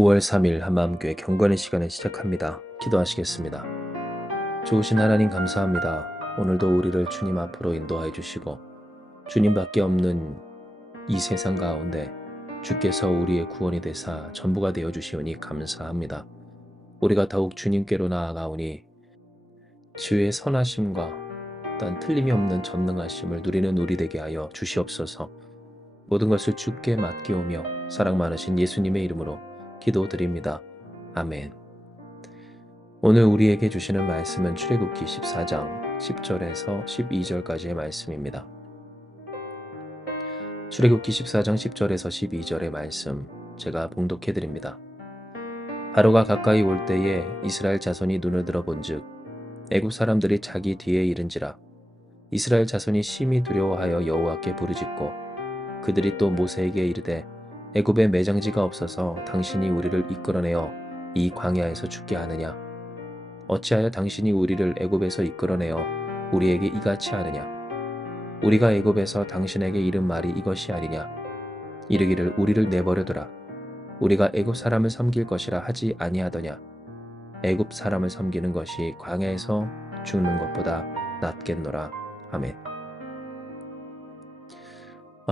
5월 3일 한마음교회 경건의 시간을 시작합니다. 기도하시겠습니다. 좋으신 하나님 감사합니다. 오늘도 우리를 주님 앞으로 인도하여 주시고 주님밖에 없는 이 세상 가운데 주께서 우리의 구원이 되사 전부가 되어 주시오니 감사합니다. 우리가 더욱 주님께로 나아가오니 주의 선하심과 단 틀림이 없는 전능하심을 누리는 우리 되게 하여 주시옵소서. 모든 것을 주께 맡기오며 사랑 많으신 예수님의 이름으로 기도드립니다. 아멘. 오늘 우리에게 주시는 말씀은 출애굽기 14장 10절에서 12절까지의 말씀입니다. 출애굽기 14장 10절에서 12절의 말씀 제가 봉독해 드립니다. 바로가 가까이 올 때에 이스라엘 자손이 눈을 들어 본즉 애굽 사람들이 자기 뒤에 이른지라. 이스라엘 자손이 심히 두려워하여 여호와께 부르짖고 그들이 또 모세에게 이르되 애굽에 매장지가 없어서 당신이 우리를 이끌어내어 이 광야에서 죽게 하느냐? 어찌하여 당신이 우리를 애굽에서 이끌어내어 우리에게 이같이 하느냐? 우리가 애굽에서 당신에게 이른 말이 이것이 아니냐? 이르기를 우리를 내버려두라. 우리가 애굽 사람을 섬길 것이라 하지 아니하더냐? 애굽 사람을 섬기는 것이 광야에서 죽는 것보다 낫겠노라. 아멘.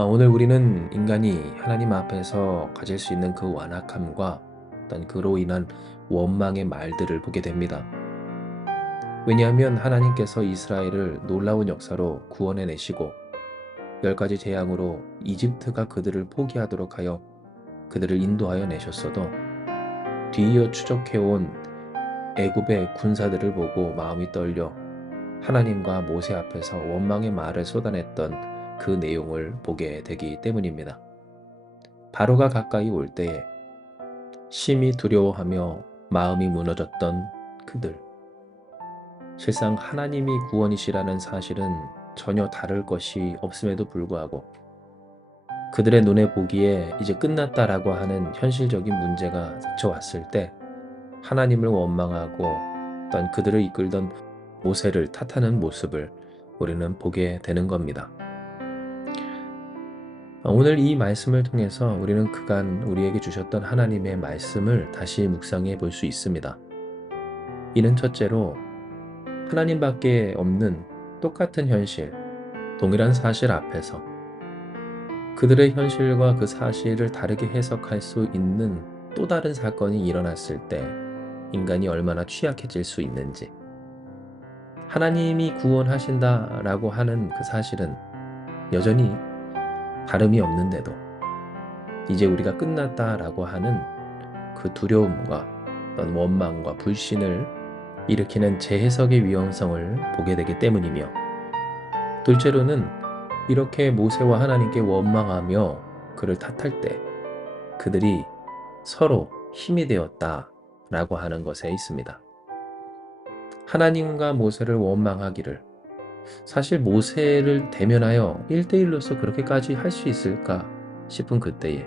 오늘 우리는 인간이 하나님 앞에서 가질 수 있는 그 완악함과 어떤 그로 인한 원망의 말들을 보게 됩니다. 왜냐하면 하나님께서 이스라엘을 놀라운 역사로 구원해내시고 10가지 재앙으로 이집트가 그들을 포기하도록 하여 그들을 인도하여 내셨어도 뒤이어 추적해온 애굽의 군사들을 보고 마음이 떨려 하나님과 모세 앞에서 원망의 말을 쏟아냈던 그 내용을 보게 되기 때문입니다. 바로가 가까이 올 때에 심히 두려워하며 마음이 무너졌던 그들. 실상 하나님이 구원이시라는 사실은 전혀 다를 것이 없음에도 불구하고 그들의 눈에 보기에 이제 끝났다라고 하는 현실적인 문제가 닥쳐왔을 때 하나님을 원망하고 어떤 그들을 이끌던 모세를 탓하는 모습을 우리는 보게 되는 겁니다. 오늘 이 말씀을 통해서 우리는 그간 우리에게 주셨던 하나님의 말씀을 다시 묵상해 볼 수 있습니다. 이는 첫째로 하나님밖에 없는 똑같은 현실, 동일한 사실 앞에서 그들의 현실과 그 사실을 다르게 해석할 수 있는 또 다른 사건이 일어났을 때 인간이 얼마나 취약해질 수 있는지, 하나님이 구원하신다라고 하는 그 사실은 여전히 다름이 없는데도 이제 우리가 끝났다라고 하는 그 두려움과 어떤 원망과 불신을 일으키는 재해석의 위험성을 보게 되기 때문이며, 둘째로는 이렇게 모세와 하나님께 원망하며 그를 탓할 때 그들이 서로 힘이 되었다라고 하는 것에 있습니다. 하나님과 모세를 원망하기를, 사실 모세를 대면하여 1대1로서 그렇게까지 할 수 있을까 싶은 그때에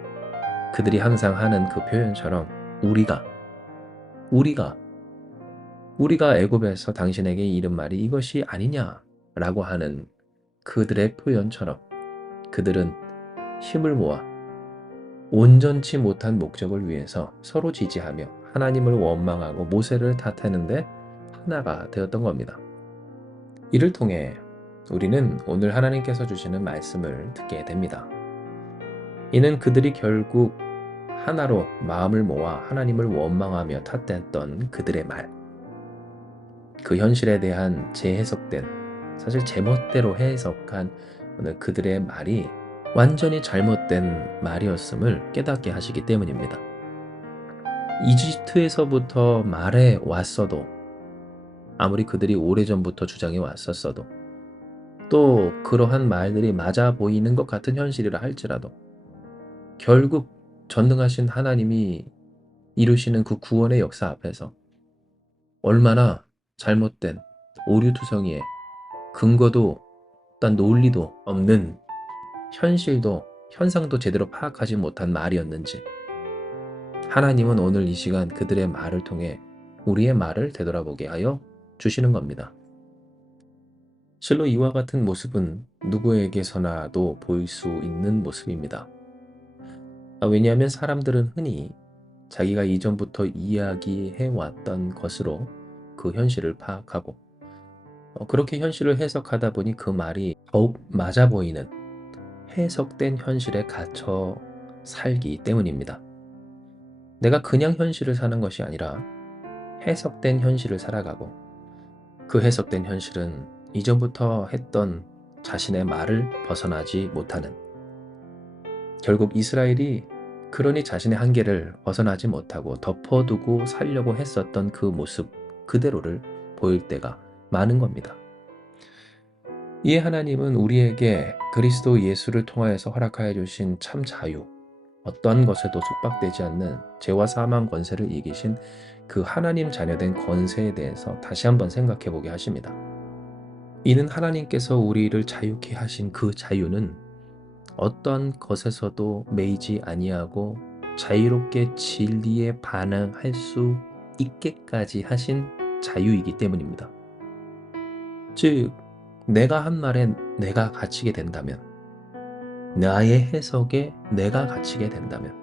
그들이 항상 하는 그 표현처럼 우리가 애굽에서 당신에게 이른 말이 이것이 아니냐라고 하는 그들의 표현처럼 그들은 힘을 모아 온전치 못한 목적을 위해서 서로 지지하며 하나님을 원망하고 모세를 탓하는데 하나가 되었던 겁니다. 이를 통해 우리는 오늘 하나님께서 주시는 말씀을 듣게 됩니다. 이는 그들이 결국 하나로 마음을 모아 하나님을 원망하며 탓했던 그들의 말, 그 현실에 대한 재해석된, 사실 제멋대로 해석한 오늘 그들의 말이 완전히 잘못된 말이었음을 깨닫게 하시기 때문입니다. 이집트에서부터 말해 왔어도, 아무리 그들이 오래전부터 주장해 왔었어도, 또 그러한 말들이 맞아 보이는 것 같은 현실이라 할지라도 결국 전능하신 하나님이 이루시는 그 구원의 역사 앞에서 얼마나 잘못된 오류투성이의 근거도 어떤 논리도 없는 현실도 현상도 제대로 파악하지 못한 말이었는지, 하나님은 오늘 이 시간 그들의 말을 통해 우리의 말을 되돌아보게 하여 주시는 겁니다. 실로 이와 같은 모습은 누구에게서나도 보일 수 있는 모습입니다. 왜냐하면 사람들은 흔히 자기가 이전부터 이야기해 왔던 것으로 그 현실을 파악하고 그렇게 현실을 해석하다 보니 그 말이 더욱 맞아 보이는 해석된 현실에 갇혀 살기 때문입니다. 내가 그냥 현실을 사는 것이 아니라 해석된 현실을 살아가고 그 해석된 현실은 이전부터 했던 자신의 말을 벗어나지 못하는, 결국 이스라엘이 그러니 자신의 한계를 벗어나지 못하고 덮어두고 살려고 했었던 그 모습 그대로를 보일 때가 많은 겁니다. 이에 하나님은 우리에게 그리스도 예수를 통하여서 허락하여 주신 참 자유, 어떠한 것에도 속박되지 않는 죄와 사망 권세를 이기신 그 하나님 자녀된 권세에 대해서 다시 한번 생각해 보게 하십니다. 이는 하나님께서 우리를 자유케 하신 그 자유는 어떠한 것에서도 매이지 아니하고 자유롭게 진리에 반응할 수 있게까지 하신 자유이기 때문입니다. 즉, 내가 한 말에 내가 갇히게 된다면, 나의 해석에 내가 갇히게 된다면,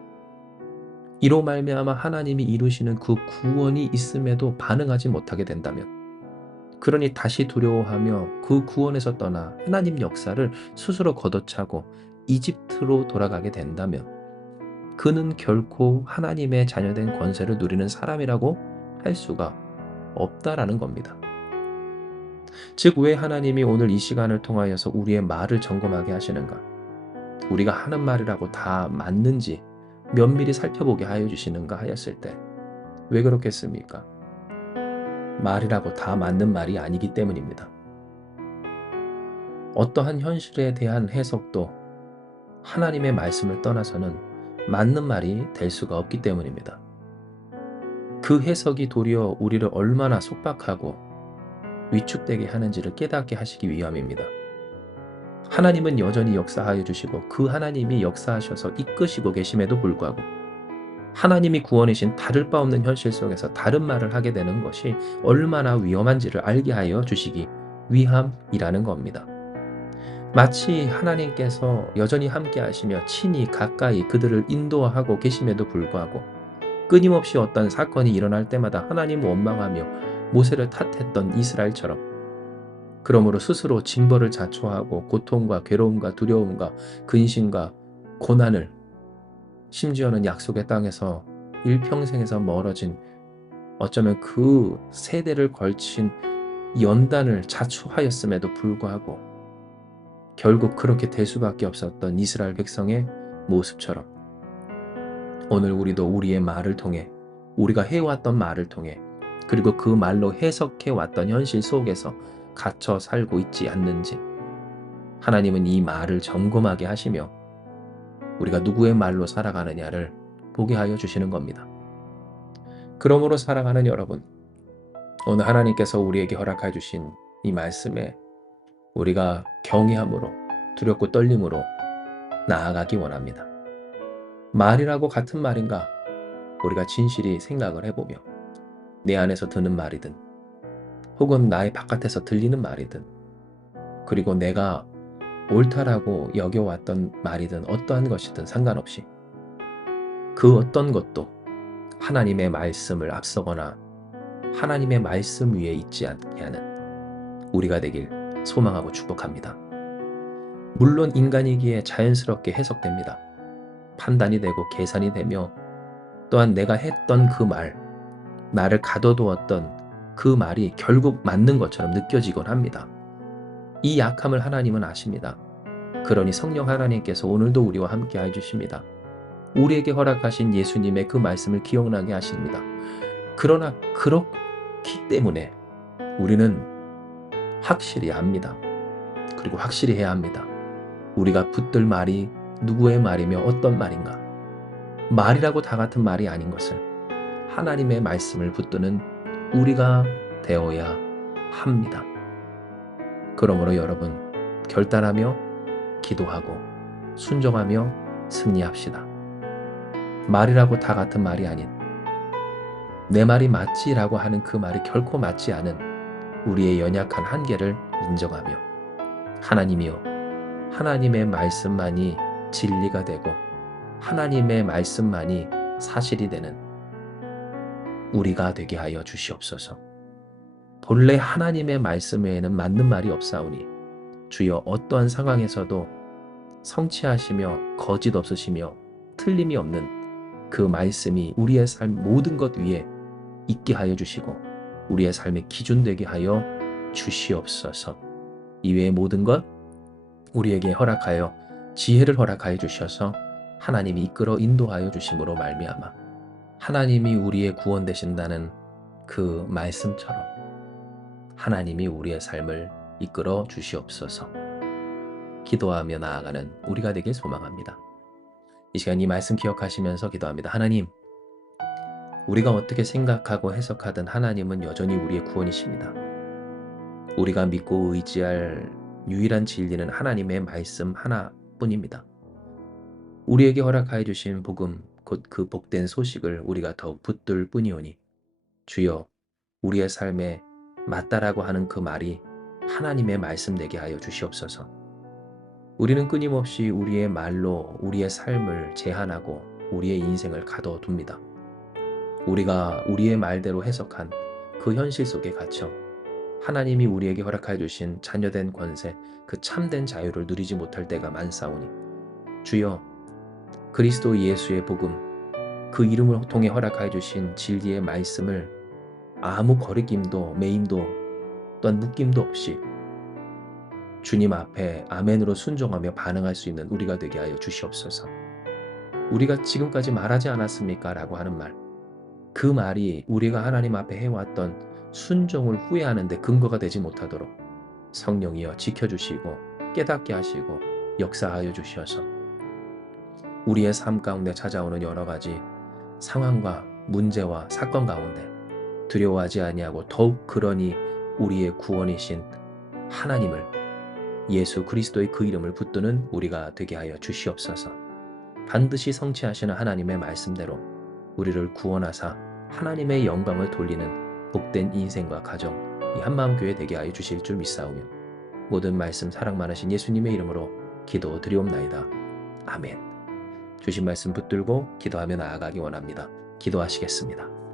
이로 말미암아 하나님이 이루시는 그 구원이 있음에도 반응하지 못하게 된다면, 그러니 다시 두려워하며 그 구원에서 떠나 하나님 역사를 스스로 걷어차고 이집트로 돌아가게 된다면, 그는 결코 하나님의 자녀된 권세를 누리는 사람이라고 할 수가 없다라는 겁니다. 즉, 왜 하나님이 오늘 이 시간을 통하여서 우리의 말을 점검하게 하시는가? 우리가 하는 말이라고 다 맞는지 면밀히 살펴보게 하여 주시는가 하였을 때, 왜 그렇겠습니까? 말이라고 다 맞는 말이 아니기 때문입니다. 어떠한 현실에 대한 해석도 하나님의 말씀을 떠나서는 맞는 말이 될 수가 없기 때문입니다. 그 해석이 도리어 우리를 얼마나 속박하고 위축되게 하는지를 깨닫게 하시기 위함입니다. 하나님은 여전히 역사하여 주시고 그 하나님이 역사하셔서 이끄시고 계심에도 불구하고 하나님이 구원이신 다를 바 없는 현실 속에서 다른 말을 하게 되는 것이 얼마나 위험한지를 알게 하여 주시기 위함이라는 겁니다. 마치 하나님께서 여전히 함께 하시며 친히 가까이 그들을 인도하고 계심에도 불구하고 끊임없이 어떤 사건이 일어날 때마다 하나님 원망하며 모세를 탓했던 이스라엘처럼, 그러므로 스스로 징벌을 자초하고 고통과 괴로움과 두려움과 근심과 고난을, 심지어는 약속의 땅에서 일평생에서 멀어진 어쩌면 그 세대를 걸친 연단을 자초하였음에도 불구하고 결국 그렇게 될 수밖에 없었던 이스라엘 백성의 모습처럼, 오늘 우리도 우리의 말을 통해, 우리가 해왔던 말을 통해, 그리고 그 말로 해석해왔던 현실 속에서 갇혀 살고 있지 않는지 하나님은 이 말을 점검하게 하시며 우리가 누구의 말로 살아가느냐를 보게 하여 주시는 겁니다. 그러므로 사랑하는 여러분, 오늘 하나님께서 우리에게 허락해 주신 이 말씀에 우리가 경외함으로, 두렵고 떨림으로 나아가기 원합니다. 말이라고 같은 말인가? 우리가 진실히 생각을 해보며 내 안에서 드는 말이든 혹은 나의 바깥에서 들리는 말이든, 그리고 내가 옳다라고 여겨왔던 말이든 어떠한 것이든 상관없이 그 어떤 것도 하나님의 말씀을 앞서거나 하나님의 말씀 위에 있지 않게 하는 우리가 되길 소망하고 축복합니다. 물론 인간이기에 자연스럽게 해석됩니다. 판단이 되고 계산이 되며 또한 내가 했던 그 말, 나를 가둬두었던 그 말이 결국 맞는 것처럼 느껴지곤 합니다. 이 약함을 하나님은 아십니다. 그러니 성령 하나님께서 오늘도 우리와 함께 해주십니다. 우리에게 허락하신 예수님의 그 말씀을 기억나게 하십니다. 그러나 그렇기 때문에 우리는 확실히 압니다. 그리고 확실히 해야 합니다. 우리가 붙들 말이 누구의 말이며 어떤 말인가? 말이라고 다 같은 말이 아닌 것을 하나님의 말씀을 붙드는 우리가 되어야 합니다. 그러므로 여러분, 결단하며 기도하고 순종하며 승리합시다. 말이라고 다 같은 말이 아닌, 내 말이 맞지라고 하는 그 말이 결코 맞지 않은 우리의 연약한 한계를 인정하며 하나님이여, 하나님의 말씀만이 진리가 되고 하나님의 말씀만이 사실이 되는 우리가 되게 하여 주시옵소서. 본래 하나님의 말씀 외에는 맞는 말이 없사오니 주여 어떠한 상황에서도 성취하시며 거짓 없으시며 틀림이 없는 그 말씀이 우리의 삶 모든 것 위에 있게 하여 주시고 우리의 삶의 기준 되게 하여 주시옵소서. 이외의 모든 것 우리에게 허락하여 지혜를 허락하여 주셔서 하나님이 이끌어 인도하여 주심으로 말미암아 하나님이 우리의 구원 되신다는 그 말씀처럼 하나님이 우리의 삶을 이끌어 주시옵소서. 기도하며 나아가는 우리가 되길 소망합니다. 이 시간 이 말씀 기억하시면서 기도합니다. 하나님, 우리가 어떻게 생각하고 해석하든 하나님은 여전히 우리의 구원이십니다. 우리가 믿고 의지할 유일한 진리는 하나님의 말씀 하나뿐입니다. 우리에게 허락하여 주신 복음, 곧 그 복된 소식을 우리가 더욱 붙들 뿐이오니 주여 우리의 삶에 맞다라고 하는 그 말이 하나님의 말씀 되게 하여 주시옵소서. 우리는 끊임없이 우리의 말로 우리의 삶을 제한하고 우리의 인생을 가둬둡니다. 우리가 우리의 말대로 해석한 그 현실 속에 갇혀 하나님이 우리에게 허락하여 주신 자녀된 권세, 그 참된 자유를 누리지 못할 때가 많사오니 주여 그리스도 예수의 복음, 그 이름을 통해 허락하여 주신 진리의 말씀을 아무 거리낌도 매임도 또한 묶임도 없이 주님 앞에 아멘으로 순종하며 반응할 수 있는 우리가 되게 하여 주시옵소서. 우리가 지금까지 말하지 않았습니까? 라고 하는 말, 그 말이 우리가 하나님 앞에 해왔던 순종을 후회하는 데 근거가 되지 못하도록 성령이여 지켜주시고 깨닫게 하시고 역사하여 주시어서 우리의 삶 가운데 찾아오는 여러 가지 상황과 문제와 사건 가운데 두려워하지 아니하고 더욱 그러니 우리의 구원이신 하나님을 예수 그리스도의 그 이름을 붙드는 우리가 되게 하여 주시옵소서. 반드시 성취하시는 하나님의 말씀대로 우리를 구원하사 하나님의 영광을 돌리는 복된 인생과 가정 이 한마음교회 되게 하여 주실 줄 믿사오며 모든 말씀 사랑 많으신 예수님의 이름으로 기도드리옵나이다. 아멘. 주신 말씀 붙들고 기도하며 나아가기 원합니다. 기도하시겠습니다.